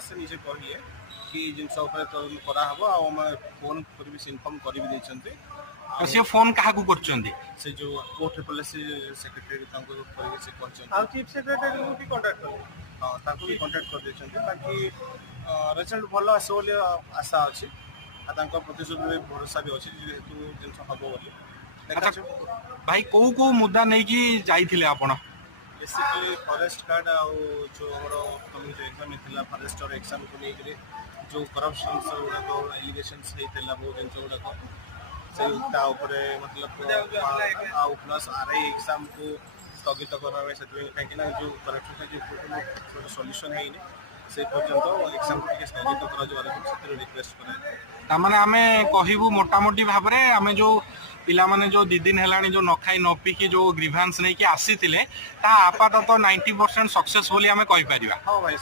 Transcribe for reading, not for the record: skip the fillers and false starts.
से निजे कहिए कि जिनस तदन कराहब आम फोन कर इनफर्म कर सी फोन क्या से जो court policy secretary chief secretary को भी कांटेक्ट कर हाँ भी कांटेक्ट कर देछंती बाकी रिजल्ट भल आस आशा अच्छी प्रतिशोध भी भरोसा भी अच्छी जेहेतु जिन हम बोली भाई को मुद्दा नहीं कि जाइथिले आपण बेसिकली फॉरेस्ट कार्ड आ जो हमर एग्जाम थी फॉरेस्टर एग्जाम को लेकर जो करप्शन गुड़ाक एलिगेशंस होता बहुत जिन गुड़ाक से मतलब आउ प्लस आरआई एग्जाम को स्थगित करवाई कहीं जो करप्शन जो सॉल्यूशन है से पर्यंत एग्जाम को स्थगित कर रिक्वेस्ट कर माने आमे कहबू मोटामोटी भाव में आमे जो पिला माने जो 2 दिन हेलानी जो न खाई न पीकी जो ग्रीभांस नहीं कि आसी आपातत 90% सक्सेस बोली आमे कहि परिबा। हाँ भाई